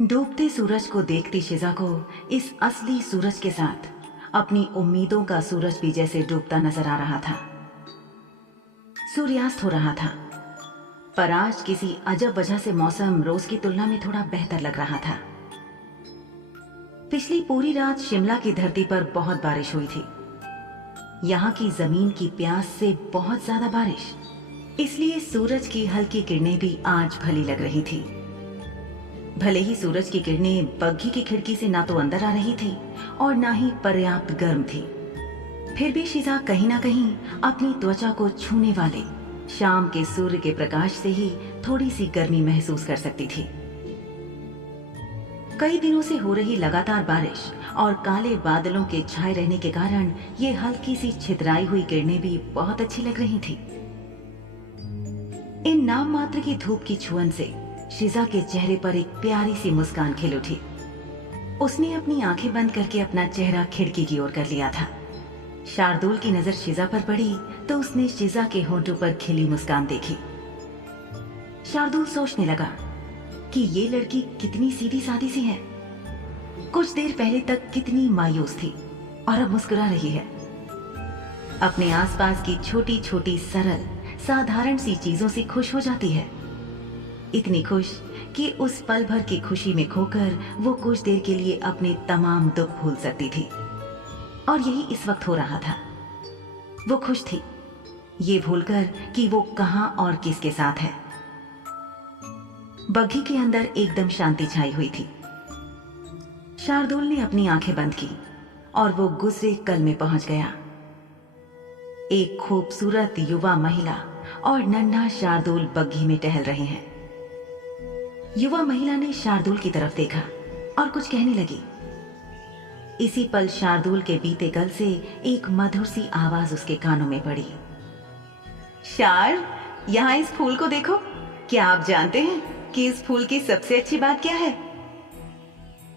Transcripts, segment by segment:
डूबते सूरज को देखती शिजा को इस असली सूरज के साथ अपनी उम्मीदों का सूरज भी जैसे डूबता नजर आ रहा था। सूर्यास्त हो रहा था, पर आज किसी अजब वजह से मौसम रोज की तुलना में थोड़ा बेहतर लग रहा था। पिछली पूरी रात शिमला की धरती पर बहुत बारिश हुई थी। यहाँ की जमीन की प्यास से बहुत ज्यादा बारिश, इसलिए सूरज की हल्की किरणें भी आज भली लग रही थी। भले ही सूरज की किरणें बग्घी की खिड़की से ना तो अंदर आ रही थी और ना ही पर्याप्त गर्म थी, फिर भी शिजा कहीं ना कहीं अपनी त्वचा को छूने वाले शाम के सूर्य के प्रकाश से ही थोड़ी सी गर्मी महसूस कर सकती थी। कई दिनों से हो रही लगातार बारिश और काले बादलों के छाए रहने के कारण ये हल्की सी छितराई हुई किरणें भी बहुत अच्छी लग रही थी। इन नाम मात्र की धूप की छुअन से शिजा के चेहरे पर एक प्यारी सी मुस्कान खिल उठी। उसने अपनी आंखें बंद करके अपना चेहरा खिड़की की ओर कर लिया था। शार्दुल की नजर शिजा पर पड़ी तो उसने शिजा के होंठों पर खिली मुस्कान देखी। शार्दुल सोचने लगा कि ये लड़की कितनी सीधी सादी सी है। कुछ देर पहले तक कितनी मायूस थी और अब मुस्कुरा रही है। अपने आसपास की छोटी छोटी सरल साधारण सी चीजों से खुश हो जाती है, इतनी खुश कि उस पल भर की खुशी में खोकर वो कुछ देर के लिए अपने तमाम दुख भूल सकती थी। और यही इस वक्त हो रहा था। वो खुश थी, ये भूलकर कि वो कहां और किसके साथ है। बग्घी के अंदर एकदम शांति छाई हुई थी। शार्दुल ने अपनी आंखें बंद की और वो गुजरे कल में पहुंच गया। एक खूबसूरत युवा महिला और नन्हा शार्दुल बग्घी में टहल रहे हैं। युवा महिला ने शार्दुल की तरफ देखा और कुछ कहने लगी। इसी पल शार्दुल के बीते कल से एक मधुर सी आवाज उसके कानों में पड़ी। शार, यहाँ इस फूल को देखो। क्या आप जानते हैं कि इस फूल की सबसे अच्छी बात क्या है?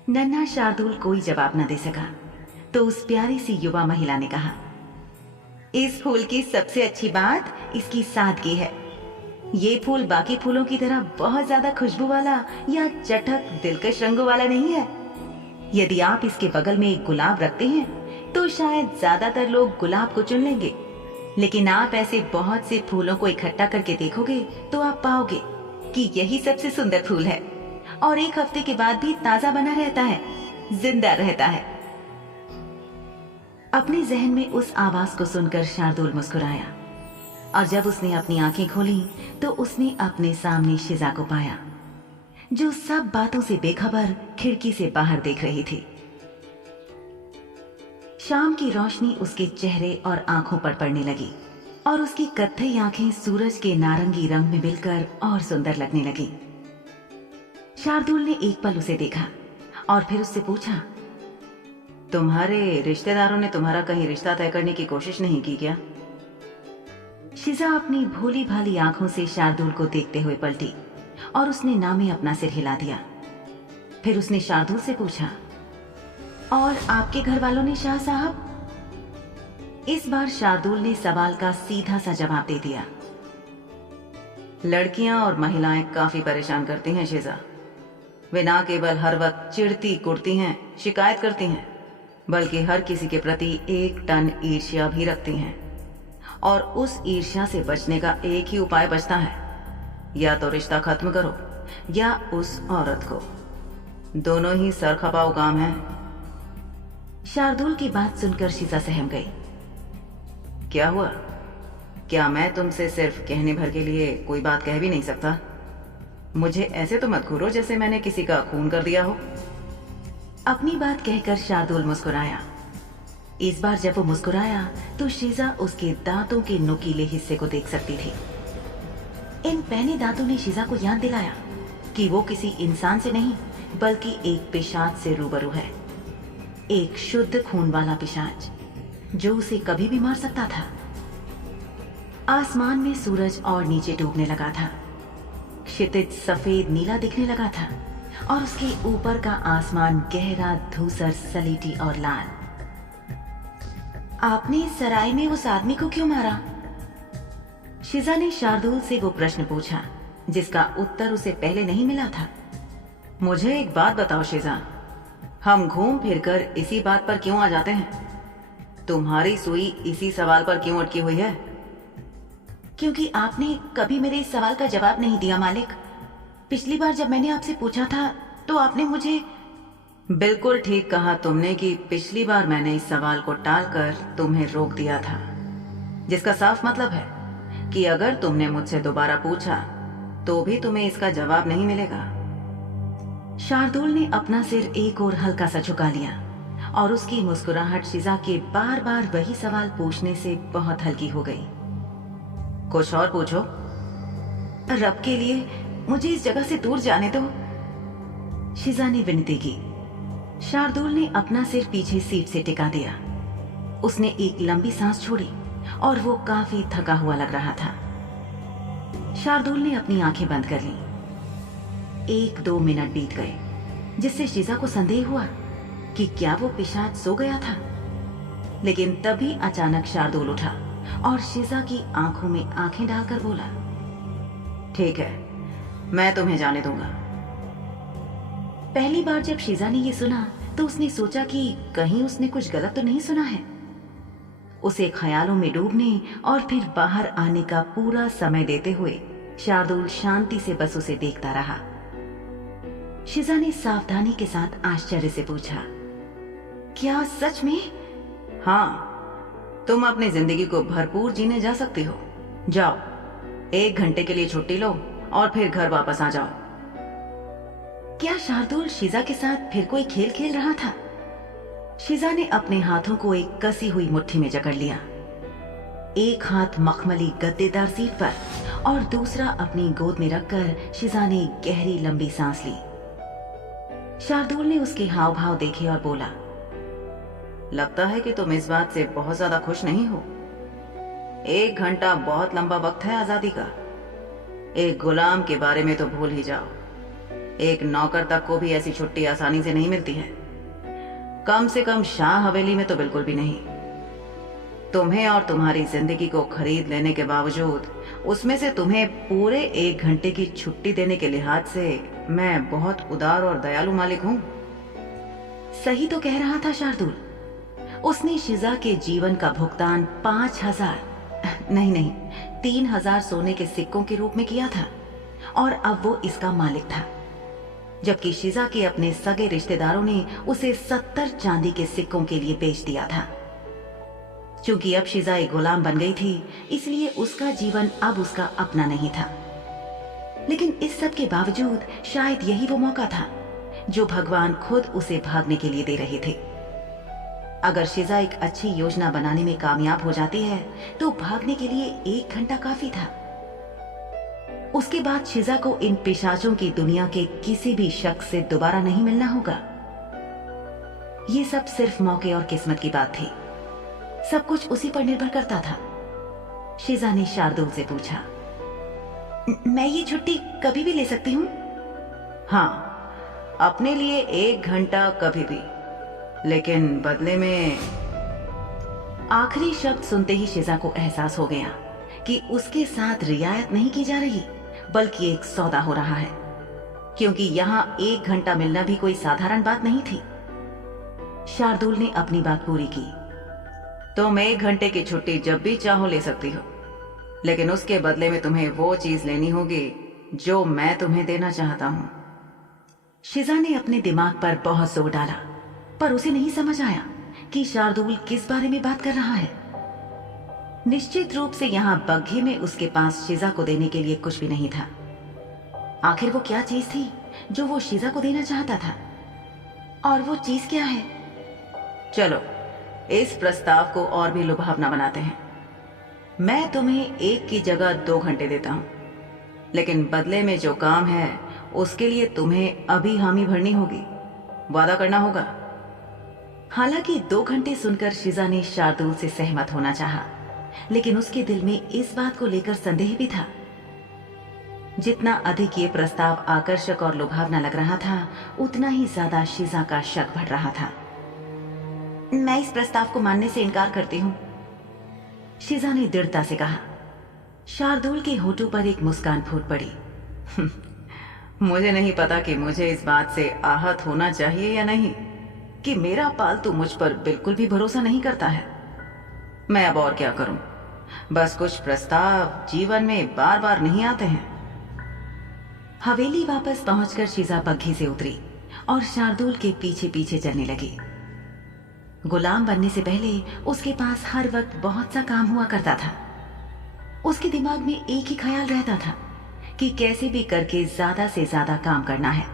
नन्हा शार्दुल कोई जवाब न दे सका तो उस प्यारी सी युवा महिला ने कहा, इस फूल की सबसे अच्छी बात इसकी सादगी है। ये फूल बाकी फूलों की तरह बहुत ज्यादा खुशबू वाला या चटक दिलकश रंगों वाला नहीं है। यदि आप इसके बगल में एक गुलाब रखते हैं तो शायद ज्यादातर लोग गुलाब को चुन लेंगे, लेकिन आप ऐसे बहुत से फूलों को इकट्ठा करके देखोगे तो आप पाओगे कि यही सबसे सुंदर फूल है और एक हफ्ते के बाद भी ताजा बना रहता है, जिंदा रहता है। अपने जहन में उस आवाज को सुनकर शार्दुल मुस्कुराया और जब उसने अपनी आंखें खोली तो उसने अपने सामने शिजा को पाया, जो सब बातों से बेखबर खिड़की से बाहर देख रही थी। शाम की रोशनी उसके चेहरे और आंखों पर पड़ने लगी और उसकी कत्थई आंखें सूरज के नारंगी रंग में मिलकर और सुंदर लगने लगी। शार्दुल ने एक पल उसे देखा और फिर उससे पूछा, तुम्हारे रिश्तेदारों ने तुम्हारा कहीं रिश्ता तय करने की कोशिश नहीं की क्या? शिजा अपनी भोली भाली आंखों से शार्दुल को देखते हुए पलटी और उसने ना में अपना सिर हिला दिया। फिर उसने शार्दुल से पूछा, और आपके घर वालों ने शाह साहब? इस बार शार्दुल ने सवाल का सीधा सा जवाब दे दिया, लड़कियां और महिलाएं काफी परेशान करती हैं शिजा। वे ना केवल हर वक्त चिढ़ती कुढ़ती हैं, शिकायत करती हैं, बल्कि हर किसी के प्रति एक टन ईर्ष्या भी रखती हैं। और उस ईर्ष्या से बचने का एक ही उपाय बचता है, या तो रिश्ता खत्म करो या उस औरत को। दोनों ही सर खपाऊ काम है। शार्दुल की बात सुनकर शिजा सहम गई। क्या हुआ? क्या मैं तुमसे सिर्फ कहने भर के लिए कोई बात कह भी नहीं सकता? मुझे ऐसे तो मत घूरो जैसे मैंने किसी का खून कर दिया हो। अपनी बात कहकर शार्दुल मुस्कुराया। इस बार जब वो मुस्कुराया तो शिजा उसके दांतों के नुकीले हिस्से को देख सकती थी। इन पहने दांतों ने शिजा को याद दिलाया कि वो किसी इंसान से नहीं बल्कि एक पिशाच से रूबरू है। एक शुद्ध खून वाला पिशाच जो उसे कभी भी मार सकता था। आसमान में सूरज और नीचे डूबने लगा था। क्षितिज सफेद नीला दिखने लगा था और उसके ऊपर का आसमान गहरा धूसर सलेटी और लाल। आपने इस सराय में उस आदमी को क्यों मारा? शिजा ने शार्दुल से वो प्रश्न पूछा जिसका उत्तर उसे पहले नहीं मिला था। मुझे एक बात बताओ शीजा, हम घूम फिरकर इसी बात पर क्यों आ जाते हैं? तुम्हारी सुई इसी सवाल पर क्यों अटकी हुई है? क्योंकि आपने कभी मेरे इस सवाल का जवाब नहीं दिया मालिक। पिछली बार जब मैंने आपसे पूछा था तो आपने मुझे। बिल्कुल ठीक कहा तुमने कि पिछली बार मैंने इस सवाल को टालकर तुम्हें रोक दिया था, जिसका साफ मतलब है कि अगर तुमने मुझसे दोबारा पूछा तो भी तुम्हें इसका जवाब नहीं मिलेगा। शार्दुल ने अपना सिर एक और हल्का सा झुका लिया और उसकी मुस्कुराहट शीजा के बार बार वही सवाल पूछने से बहुत हल्की हो गई। कुछ और पूछो। रब के लिए मुझे इस जगह से दूर जाने दो, शीजा ने विनती की। शार्दुल ने अपना सिर पीछे सीट से टिका दिया। उसने एक लंबी सांस छोड़ी और वो काफी थका हुआ लग रहा था। शार्दुल ने अपनी आंखें बंद कर ली। 1-2 मिनट बीत गए, जिससे शीजा को संदेह हुआ कि क्या वो पिशाच सो गया था। लेकिन तभी अचानक शार्दुल उठा और शीजा की आंखों में आंखें डालकर बोला, ठीक है, मैं तुम्हें जाने दूंगा। पहली बार जब शीजा ने ये सुना तो उसने सोचा कि कहीं उसने कुछ गलत तो नहीं सुना है। उसे ख्यालों में डूबने और फिर बाहर आने का पूरा समय देते हुए शार्दुल शांति से बस उसे देखता रहा। शीजा ने सावधानी के साथ आश्चर्य से पूछा, क्या सच में? हाँ, तुम अपनी जिंदगी को भरपूर जीने जा सकती हो। जाओ, 1 घंटे के लिए छुट्टी लो और फिर घर वापस आ जाओ। क्या शार्दुल शीजा के साथ फिर कोई खेल खेल रहा था? शीजा ने अपने हाथों को एक कसी हुई मुट्ठी में जकड़ लिया। एक हाथ मखमली गद्देदार सीट पर और दूसरा अपनी गोद में रखकर शीजा ने गहरी लंबी सांस ली। शार्दुल ने उसके हाव भाव देखे और बोला, लगता है कि तुम इस बात से बहुत ज्यादा खुश नहीं हो। 1 घंटा बहुत लंबा वक्त है आजादी का। एक गुलाम के बारे में तो भूल ही जाओ। एक नौकर तक को भी ऐसी छुट्टी आसानी से नहीं मिलती है, कम से कम शाह हवेली में तो बिल्कुल भी नहीं। तुम्हें और तुम्हारी जिंदगी को खरीद लेने के बावजूद उसमें से तुम्हें पूरे 1 घंटे की छुट्टी देने के लिहाज से मैं बहुत उदार और दयालु मालिक हूं। सही तो कह रहा था शार्दुल। उसने शीजा के जीवन का भुगतान 5,000 नहीं 3,000 सोने के सिक्कों के रूप में किया था और अब वो इसका मालिक था, जबकि शीजा के अपने सगे रिश्तेदारों ने उसे 70 चांदी के सिक्कों के लिए बेच दिया था। चूंकि अब शीजा एक गुलाम बन गई थी, इसलिए उसका जीवन अब उसका अपना नहीं था। लेकिन इस सब के बावजूद शायद यही वो मौका था जो भगवान खुद उसे भागने के लिए दे रहे थे। अगर शीजा एक अच्छी योजना बनाने में कामयाब हो जाती है तो भागने के लिए 1 घंटा काफी था। उसके बाद शीजा को इन पिशाचों की दुनिया के किसी भी शख्स से दोबारा नहीं मिलना होगा। ये सब सिर्फ मौके और किस्मत की बात थी। सब कुछ उसी पर निर्भर करता था। शीजा ने शार्दुल से पूछा, मैं ये छुट्टी कभी भी ले सकती हूँ? हाँ, अपने लिए 1 घंटा कभी भी, लेकिन बदले में। आखिरी शब्द सुनते ही शीजा को एहसास हो गया कि उसके साथ रियायत नहीं की जा रही, बल्कि एक सौदा हो रहा है, क्योंकि यहाँ 1 घंटा मिलना भी कोई साधारण बात नहीं थी। शार्दुल ने अपनी बात पूरी की। तुम 1 घंटे की छुट्टी जब भी चाहो ले सकती हो, लेकिन उसके बदले में तुम्हें वो चीज लेनी होगी जो मैं तुम्हें देना चाहता हूं। शीजा ने अपने दिमाग पर बहुत जोर डाला, पर उसे नहीं समझ आया कि शार्दुल किस बारे में बात कर रहा है। निश्चित रूप से यहाँ बग्घी में उसके पास शीजा को देने के लिए कुछ भी नहीं था। आखिर वो क्या चीज थी जो वो शीजा को देना चाहता था, और वो चीज क्या है? चलो, इस प्रस्ताव को और भी लुभावना बनाते हैं। मैं तुम्हें 1 की जगह 2 घंटे देता हूं, लेकिन बदले में जो काम है उसके लिए तुम्हें अभी हामी भरनी होगी। वादा करना होगा। हालांकि 2 घंटे सुनकर शीजा ने शार्दुल से सहमत होना चाहा, लेकिन उसके दिल में इस बात को लेकर संदेह भी था। जितना अधिक ये प्रस्ताव आकर्षक और लुभावना लग रहा था, उतना ही ज्यादा शीजा का शक बढ़ रहा था। मैं इस प्रस्ताव को मानने से इनकार करती हूँ, शीजा ने दृढ़ता से कहा। शार्दुल के होठों पर एक मुस्कान फूट पड़ी। मुझे नहीं पता कि मुझे इस बात से आहत होना चाहिए या नहीं कि मेरा पालतू मुझ पर बिल्कुल भी भरोसा नहीं करता है। मैं अब और क्या करूं? बस कुछ प्रस्ताव जीवन में बार बार नहीं आते हैं। हवेली वापस पहुंचकर शीजा बग्घी से उतरी और शार्दुल के पीछे पीछे चलने लगी। गुलाम बनने से पहले उसके पास हर वक्त बहुत सा काम हुआ करता था। उसके दिमाग में एक ही ख्याल रहता था कि कैसे भी करके ज्यादा से ज्यादा काम करना है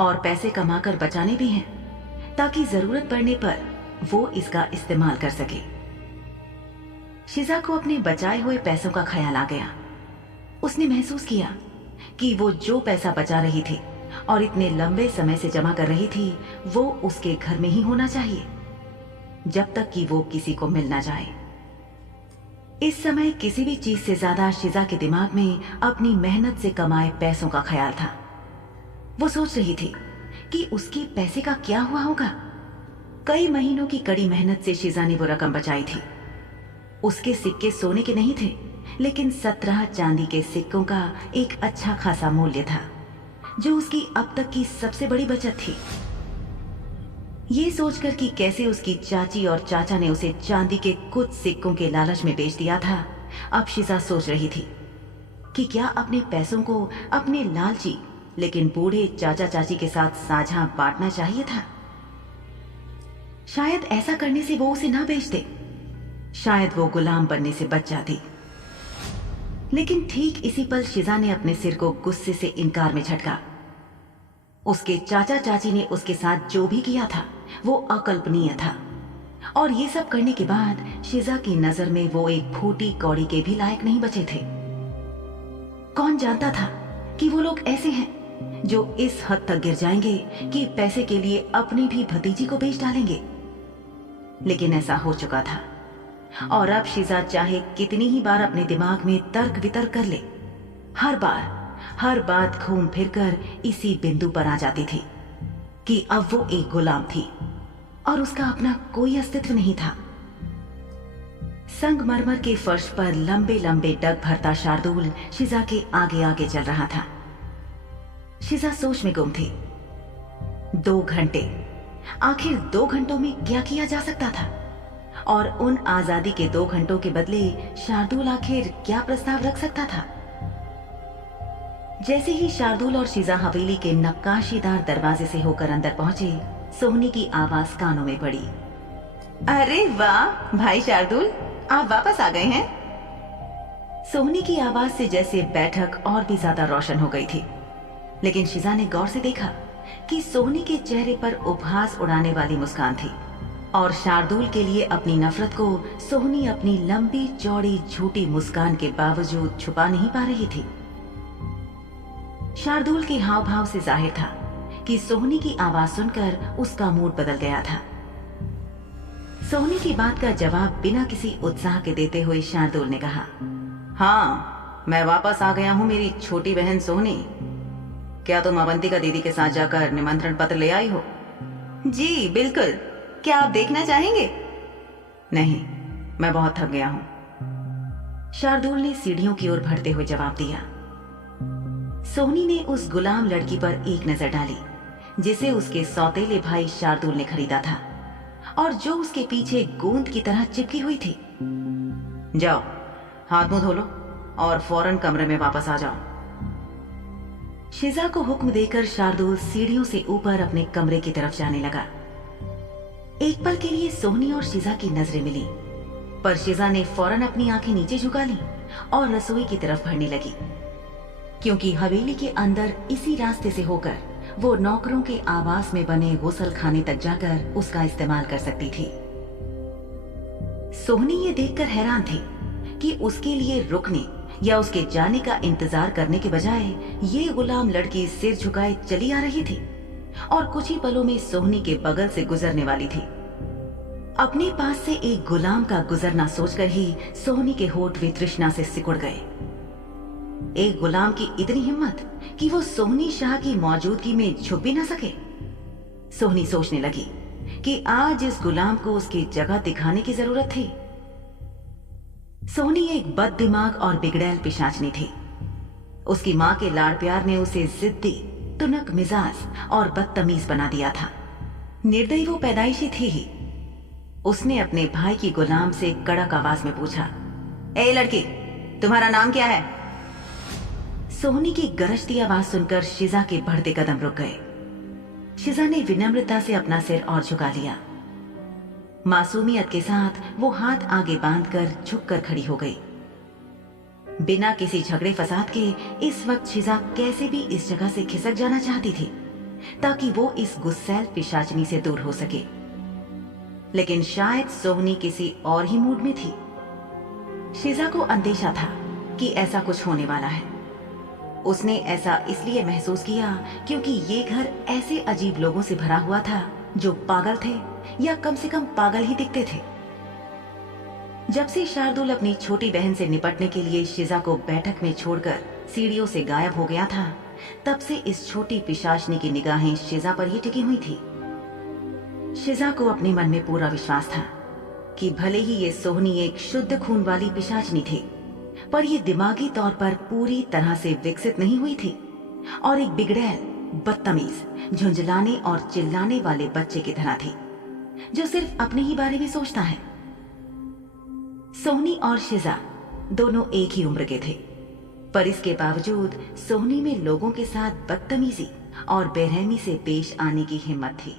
और पैसे कमाकर बचाने भी हैं ताकि जरूरत पड़ने पर वो इसका इस्तेमाल कर सके। शीजा को अपने बचाए हुए पैसों का ख्याल आ गया। उसने महसूस किया कि वो जो पैसा बचा रही थी और इतने लंबे समय से जमा कर रही थी वो उसके घर में ही होना चाहिए जब तक कि वो किसी को मिल ना जाए। इस समय किसी भी चीज से ज्यादा शीजा के दिमाग में अपनी मेहनत से कमाए पैसों का ख्याल था। वो सोच रही थी कि उसके पैसे का क्या हुआ होगा। कई महीनों की कड़ी मेहनत से शीजा ने वो रकम बचाई थी। उसके सिक्के सोने के नहीं थे, लेकिन 17 चांदी के सिक्कों का एक अच्छा खासा मूल्य था, जो उसकी अब तक की सबसे बड़ी बचत थी। ये सोचकर कि कैसे उसकी चाची और चाचा ने उसे चांदी के कुछ सिक्कों के लालच में बेच दिया था, अब शीजा सोच रही थी कि क्या अपने पैसों को अपने लालची लेकिन बूढ़े चाचा चाची के साथ साझा बांटना चाहिए था। शायद ऐसा करने से वो उसे ना बेच दे, शायद वो गुलाम बनने से बच जाती। लेकिन ठीक इसी पल शीजा ने अपने सिर को गुस्से से इनकार में झटका। उसके चाचा चाची ने उसके साथ जो भी किया था वो अकल्पनीय था, और ये सब करने के बाद शीजा की नजर में वो एक फूटी कौड़ी के भी लायक नहीं बचे थे। कौन जानता था कि वो लोग ऐसे हैं जो इस हद तक गिर जाएंगे कि पैसे के लिए अपनी भी भतीजी को बेच डालेंगे। लेकिन ऐसा हो चुका था, और अब शीजा चाहे कितनी ही बार अपने दिमाग में तर्क वितर्क कर ले, हर बात घूम फिरकर इसी बिंदु पर आ जाती थी कि अब वो एक गुलाम थी और उसका अपना कोई अस्तित्व नहीं था। संगमरमर के फर्श पर लंबे लंबे डग भरता शार्दुल शीजा के आगे आगे चल रहा था। शीजा सोच में गुम थी। 2 घंटे, आखिर 2 घंटों में क्या किया जा सकता था? और उन आजादी के 2 घंटों के बदले शार्दुल आखिर क्या प्रस्ताव रख सकता था? जैसे ही शार्दुल और शीजा हवेली के नक्काशीदार दरवाजे से होकर अंदर पहुंचे, सोहनी की आवाज कानों में पड़ी। अरे वाह भाई शार्दुल, आप वापस आ गए हैं। सोहनी की आवाज से जैसे बैठक और भी ज्यादा रोशन हो गई थी। लेकिन शीजा ने गौर से देखा कि सोहनी के चेहरे पर उपहास उड़ाने वाली मुस्कान थी, और शार्दुल के लिए अपनी नफरत को सोहनी अपनी लंबी चौड़ी झूठी मुस्कान के बावजूद छुपा नहीं पा रही थी। शार्दुल के हाव भाव से जाहिर था कि सोहनी की आवाज सुनकर उसका मूड बदल गया था। सोहनी की बात का जवाब बिना किसी उत्साह के देते हुए शार्दुल ने कहा, हाँ, मैं वापस आ गया हूँ मेरी छोटी बहन सोहनी। क्या तुम अवंतिका दीदी के साथ जाकर निमंत्रण पत्र ले आई हो? जी बिल्कुल, क्या आप देखना चाहेंगे? नहीं, मैं बहुत थक गया हूँ, शार्दुल ने सीढ़ियों की ओर बढ़ते हुए जवाब दिया। सोहनी ने उस गुलाम लड़की पर एक नजर डाली जिसे उसके सौतेले भाई शार्दुल ने खरीदा था और जो उसके पीछे गोंद की तरह चिपकी हुई थी। जाओ, हाथ मुंह धो लो और फौरन कमरे में वापस आ जाओ। शीजा को हुक्म देकर शार्दुल सीढ़ियों से ऊपर अपने कमरे की तरफ जाने लगा। एक पल के लिए सोहनी और शीजा की नजरें मिली, पर शीजा ने फौरन अपनी आंखें नीचे झुका ली और रसोई की तरफ बढ़ने लगी, क्योंकि हवेली के अंदर इसी रास्ते से होकर वो नौकरों के आवास में बने गुसल खाने तक जाकर उसका इस्तेमाल कर सकती थी। सोहनी ये देखकर हैरान थी कि उसके लिए रुकने या उसके जाने का इंतजार करने के बजाय ये गुलाम लड़की सिर झुकाए चली आ रही थी और कुछ ही पलों में सोहनी के बगल से गुजरने वाली थी। अपने पास से एक गुलाम का गुजरना सोचकर ही सोहनी के होठ वितृष्णा से सिकुड़ गए। एक गुलाम की इतनी हिम्मत कि वो सोहनी शाह की मौजूदगी में छुप भी ना सके। सोहनी सोचने लगी कि आज इस गुलाम को उसकी जगह दिखाने की जरूरत थी। सोहनी एक बददिमाग और बिगड़ैल पिशाचनी थी। उसकी मां के लाड़ प्यार ने उसे जिद्दी, तुनक मिजाज और बदतमीज बना दिया था। निर्दयी वो पैदाइशी थी ही। उसने अपने भाई की गुलाम से कड़क आवाज में पूछा, ए लड़की, तुम्हारा नाम क्या है? सोहनी की गरजती आवाज सुनकर शिजा के बढ़ते कदम रुक गए। शिजा ने विनम्रता से अपना सिर और झुका लिया। मासूमियत के साथ वो हाथ आगे बांधकर झुककर खड़ी हो गई। बिना किसी झगड़े फसाद के इस वक्त शिजा कैसे भी इस जगह से खिसक जाना चाहती थी ताकि वो इस गुस्सैल पिशाचनी से दूर हो सके। लेकिन शायद सोहनी किसी और ही मूड में थी। शिजा को अंदेशा था कि ऐसा कुछ होने वाला है। उसने ऐसा इसलिए महसूस किया क्योंकि ये घर ऐसे अजीब लोगों से भरा हुआ था जो पागल थे या कम से कम पागल ही दिखते थे। जब से शार्दुल अपनी छोटी बहन से निपटने के लिए शिजा को बैठक में छोड़कर सीढ़ियों से गायब हो गया था, तब से इस छोटी पिशाचनी की निगाहें शिजा पर ही टिकी हुई थी। शिजा को अपने मन में पूरा विश्वास था कि भले ही ये सोहनी एक शुद्ध खून वाली पिशाचनी थी, पर ये दिमागी तौर पर पूरी तरह से विकसित नहीं हुई थी और एक बिगड़ैल, बदतमीज, झुंझलाने और चिल्लाने वाले बच्चे की तरह थी जो सिर्फ अपने ही बारे में सोचता है। सोहनी और शिजा दोनों एक ही उम्र के थे, पर इसके बावजूद सोहनी में लोगों के साथ बदतमीजी और बेरहमी से पेश आने की हिम्मत थी।